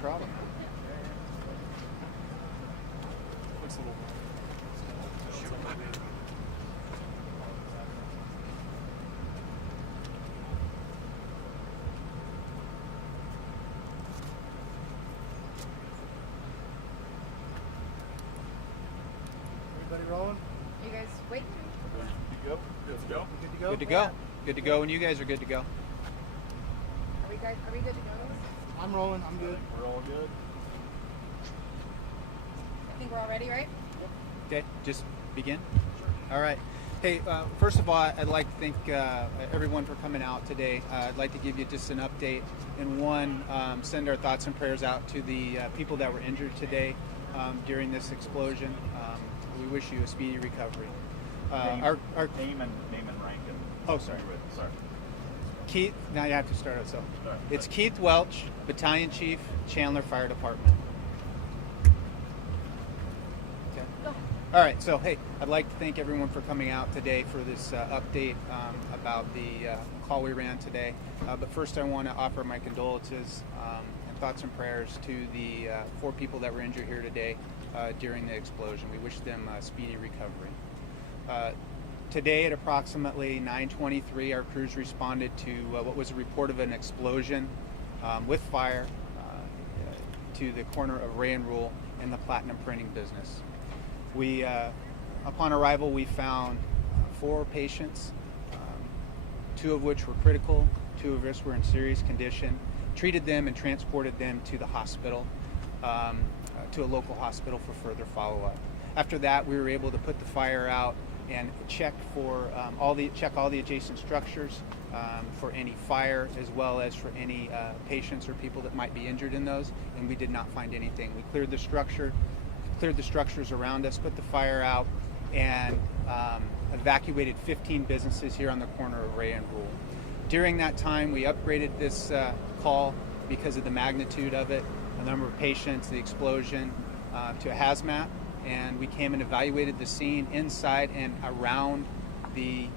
problem. Looks a little. Everybody rolling? You guys wait. Good to go. Good to go? Good to go. Good to go when you guys are good to go. Are we good to go? I'm rolling. I'm good. We're all good. I think we're all ready, right? Okay, just begin. All right. Hey, first of all, I'd like to thank everyone for coming out today. I'd like to give you just an update and send our thoughts and prayers out to the people that were injured today during this explosion. We wish you a speedy recovery. Name and rank. Oh, sorry. Sorry. Keith, now you have to start us off. Sorry. It's Keith Welch, Battalion Chief, Chandler Fire Department. Okay. Go. All right, so hey, I'd like to thank everyone for coming out today for this update about the call we ran today. But first I want to offer my condolences and thoughts and prayers to the 4 people that were injured here today during the explosion. We wish them a speedy recovery. Today at approximately 9:23, our crews responded to what was a report of an explosion with fire to the corner of Ray and Rule in the platinum printing business. We, upon arrival, we found 4 patients, 2 of which were critical, 2 of which were in serious condition, treated them and transported them to the hospital, to a local hospital for further follow-up. After that, we were able to put the fire out and check for all the adjacent structures for any fire, as well as for any patients or people that might be injured in those, and we did not find anything. We cleared the structures around us, put the fire out, and evacuated 15 businesses here on the corner of Ray and Rule. During that time, we upgraded this call because of the magnitude of it, the number of patients, the explosion, to a hazmat. And we came and evaluated the scene inside and around the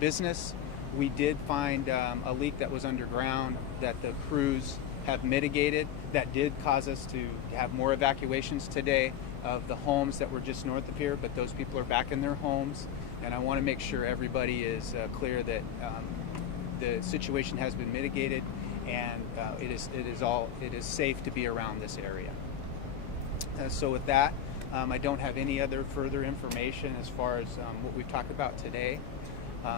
business. We did find a leak that was underground that the crews have mitigated. That did cause us to have more evacuations today of the homes that were just north of here, but those people are back in their homes. And I want to make sure everybody is clear that the situation has been mitigated and it is safe to be around this area. So with that, I don't have any other further information as far as what we've talked about today.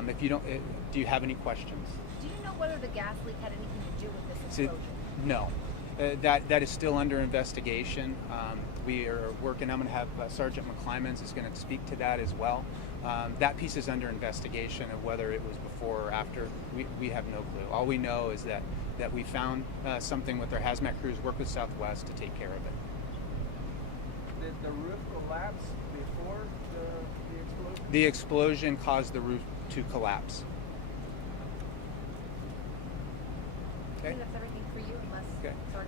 If you don't, do you have any questions? Do you know whether the gas leak had anything to do with this explosion? No, that is still under investigation. We are working. I'm going to have Sergeant McClymans is going to speak to that as well. That piece is under investigation of whether it was before or after. We have no clue. All we know is that we found something with our hazmat crews, work with Southwest to take care of it. Did the roof collapse before the explosion? The explosion caused the roof to collapse. I think that's everything for you, unless. Okay. Sorry.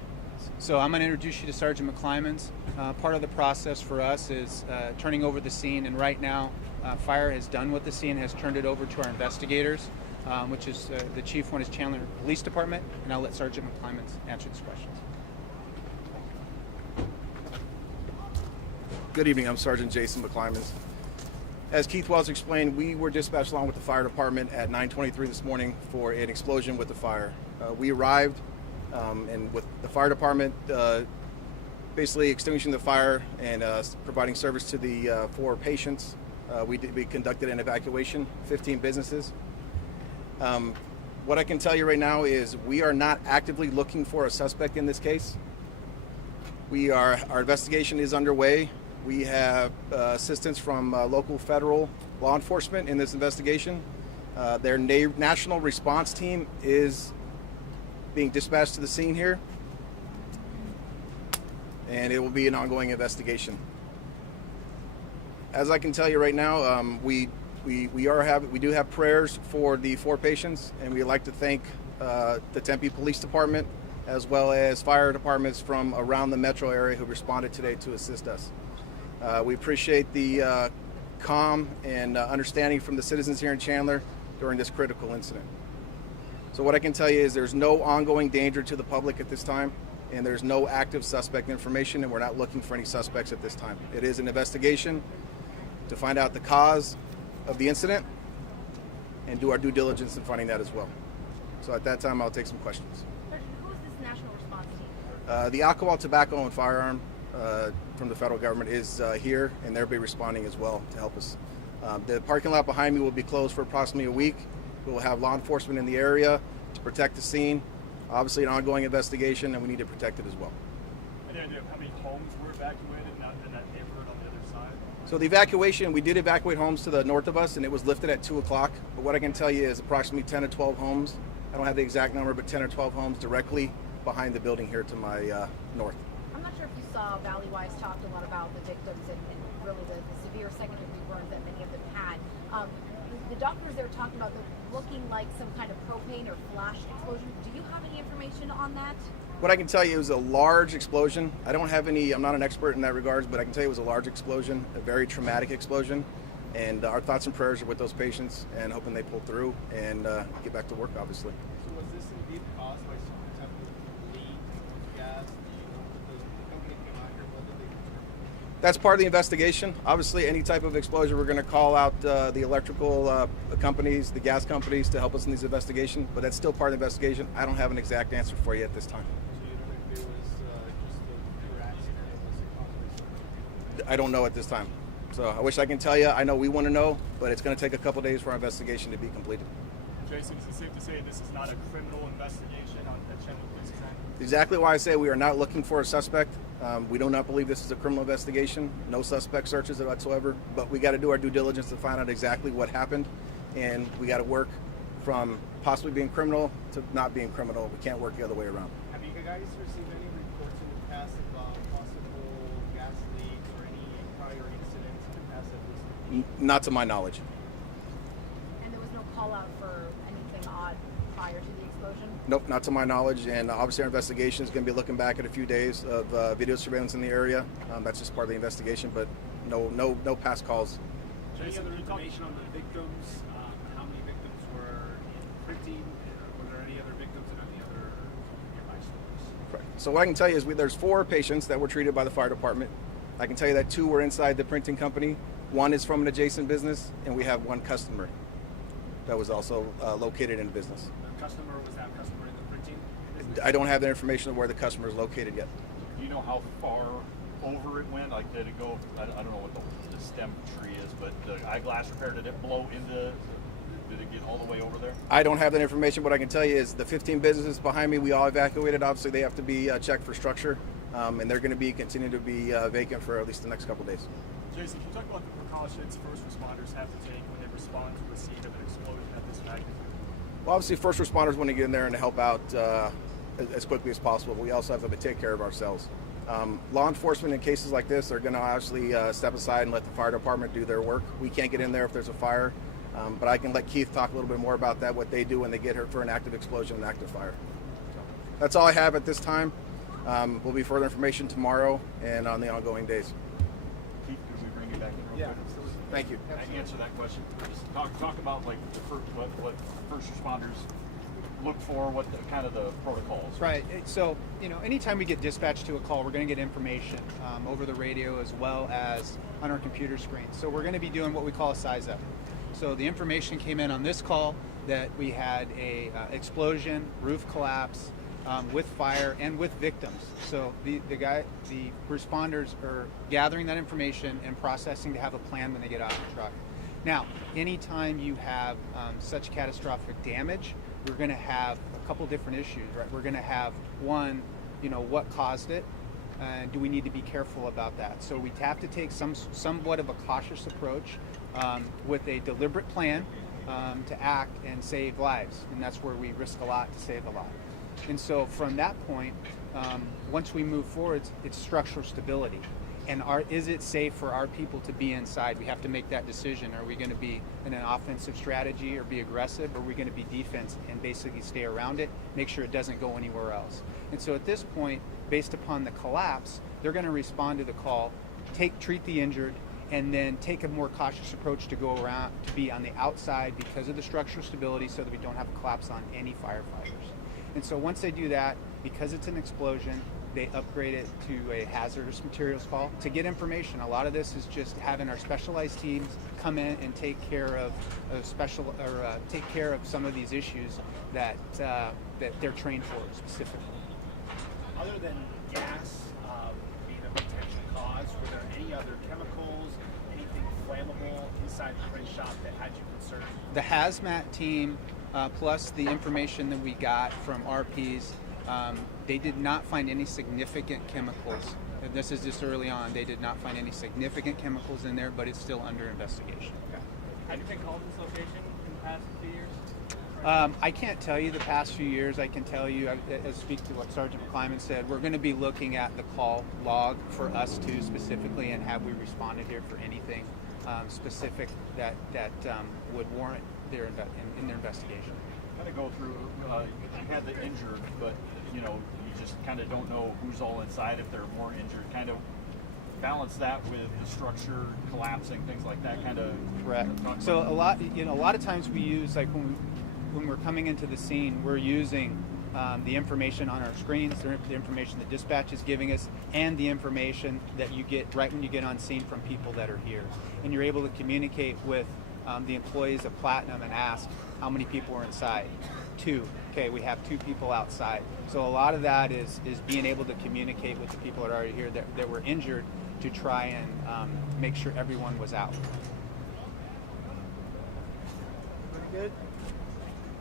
So I'm going to introduce you to Sergeant McClymans. Part of the process for us is turning over the scene, and right now fire has done what the scene has turned it over to our investigators, which is the chief one is Chandler Police Department, and I'll let Sergeant McClymans answer these questions. Good evening, I'm Sergeant Jason McClymans. As Keith Wells explained, we were dispatched along with the fire department at 9:23 this morning for an explosion with the fire. We arrived and with the fire department basically extinguishing the fire and providing service to the 4 patients. We conducted an evacuation, 15 businesses. What I can tell you right now is we are not actively looking for a suspect in this case. Our investigation is underway. We have assistance from local federal law enforcement in this investigation. Their national response team is being dispatched to the scene here, and it will be an ongoing investigation. As I can tell you right now, we do have prayers for the 4 patients, and we'd like to thank the Tempe Police Department as well as fire departments from around the metro area who responded today to assist us. We appreciate the calm and understanding from the citizens here in Chandler during this critical incident. So what I can tell you is there's no ongoing danger to the public at this time. and there's no active suspect information, and we're not looking for any suspects at this time. It is an investigation to find out the cause of the incident and do our due diligence in finding that as well. So at that time, I'll take some questions. Sergeant, who is this national response team? The alcohol, tobacco, and firearm from the federal government is here, and they'll be responding as well to help us. The parking lot behind me will be closed for approximately a week. We will have law enforcement in the area to protect the scene. Obviously, an ongoing investigation, and we need to protect it as well. Any idea of how many homes were evacuated in that neighborhood on the other side? So the evacuation, we did evacuate homes to the north of us, and it was lifted at 2 o'clock. But what I can tell you is approximately 10 to 12 homes. I don't have the exact number, but 10 or 12 homes directly behind the building here to my north. I'm not sure if you saw Valleywise talked a lot about the victims and really the severe second-degree burns that many of them had. The doctors there talked about them looking like some kind of propane or flash explosion. Do you have any information on that? What I can tell you, it was a large explosion. I don't have any, I'm not an expert in that regards, but I can tell you it was a large explosion, a very traumatic explosion. And our thoughts and prayers are with those patients and hoping they pull through and get back to work, obviously. So was this indeed caused by some type of leak, gas? The company came out here, what did they determine? That's part of the investigation. Obviously, any type of explosion, we're going to call out the electrical companies, the gas companies to help us in these investigations, but that's still part of the investigation. I don't have an exact answer for you at this time. So you don't know if it was just a pure accident or was it caused by something? I don't know at this time. So I wish I can tell you. I know we want to know, but it's going to take a couple days for our investigation to be completed. Jason, is it safe to say this is not a criminal investigation on the Chandler Police Department? Exactly why I say we are not looking for a suspect. We do not believe this is a criminal investigation. No suspect searches whatsoever, but we got to do our due diligence to find out exactly what happened, and we got to work from possibly being criminal to not being criminal. We can't work the other way around. Have you guys received any reports in the past about possible gas leaks or any prior incidents in the past at this? Not to my knowledge. And there was no call out for anything odd prior to the explosion? Nope, not to my knowledge. And obviously, our investigation is going to be looking back at a few days of video surveillance in the area. That's just part of the investigation, but no past calls. Any other information on the victims? How many victims were in printing? Were there any other victims in any other nearby stores? Correct. So what I can tell you is there's 4 patients that were treated by the fire department. I can tell you that 2 were inside the printing company. 1 is from an adjacent business, and we have 1 customer that was also located in the business. The customer, was that customer in the printing business? I don't have the information of where the customer is located yet. Do you know how far over it went? Like, did it go, I don't know what the stem tree is, but the eyeglass repair, did it blow into, did it get all the way over there? I don't have that information. What I can tell you is the 15 businesses behind me, we all evacuated. Obviously, they have to be checked for structure, and they're going to continue to be vacant for at least the next couple of days. Jason, can you talk about the precautions first responders have to take when they respond to the scene of an explosion at this magnitude? Well, obviously, first responders want to get in there and help out as quickly as possible. We also have to take care of ourselves. Law enforcement in cases like this are going to obviously step aside and let the fire department do their work. We can't get in there if there's a fire, but I can let Keith talk a little bit more about that, what they do when they get hurt for an active explosion and active fire. So that's all I have at this time. Will be further information tomorrow and on the ongoing days. Keith, could we bring you back in real quick? Thank you. Can I answer that question? Just talk about like the what first responders look for, what the kind of the protocols. Right. So, anytime we get dispatched to a call, we're going to get information over the radio as well as on our computer screen. So we're going to be doing what we call a size up. So the information came in on this call that we had a explosion, roof collapse, with fire and with victims. So the responders are gathering that information and processing to have a plan when they get out of the truck. Now, anytime you have such catastrophic damage, we're going to have a couple different issues, right? We're going to have one, what caused it, and do we need to be careful about that? So we have to take somewhat of a cautious approach with a deliberate plan to act and save lives, and that's where we risk a lot to save a lot. And so from that point, once we move forward, it's structural stability. And is it safe for our people to be inside? We have to make that decision. Are we going to be in an offensive strategy or be aggressive? Or are we going to be defense and basically stay around it, make sure it doesn't go anywhere else? And so at this point, based upon the collapse, they're going to respond to the call, treat the injured, and then take a more cautious approach to go around, to be on the outside because of the structural stability so that we don't have a collapse on any firefighters. And so once they do that, because it's an explosion, they upgrade it to a hazardous materials call to get information. A lot of this is just having our specialized teams come in and take care of take care of some of these issues that they're trained for specifically. Other than gas being a potential cause, were there any other chemicals, anything flammable inside the print shop that had you concerned? The hazmat team, plus the information that we got from RPs, they did not find any significant chemicals. And this is just early on. They did not find any significant chemicals in there, but it's still under investigation. Have you been called this location in the past few years? I can't tell you the past few years. I can tell you, I speak to what Sergeant McClyman said, we're going to be looking at the call log for us too specifically, and have we responded here for anything specific that would warrant in their investigation. Kind of go through, you had the injured, but you just kind of don't know who's all inside if they're more injured. Kind of balance that with the structure collapsing, things like that. Kind of correct. So a lot of times we use, like when we're coming into the scene, we're using the information on our screens, the information that dispatch is giving us, and the information that you get right when you get on scene from people that are here, and you're able to communicate with the employees of Platinum and ask how many people are inside. 2. Okay, we have 2 people outside. So a lot of that is being able to communicate with the people that are already here that were injured to try and make sure everyone was out. Pretty good?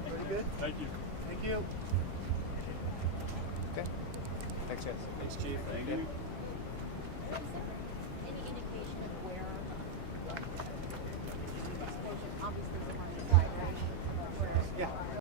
Pretty good? Thank you. Thank you. Okay. Thanks, guys. Thanks, Chief. Thank you.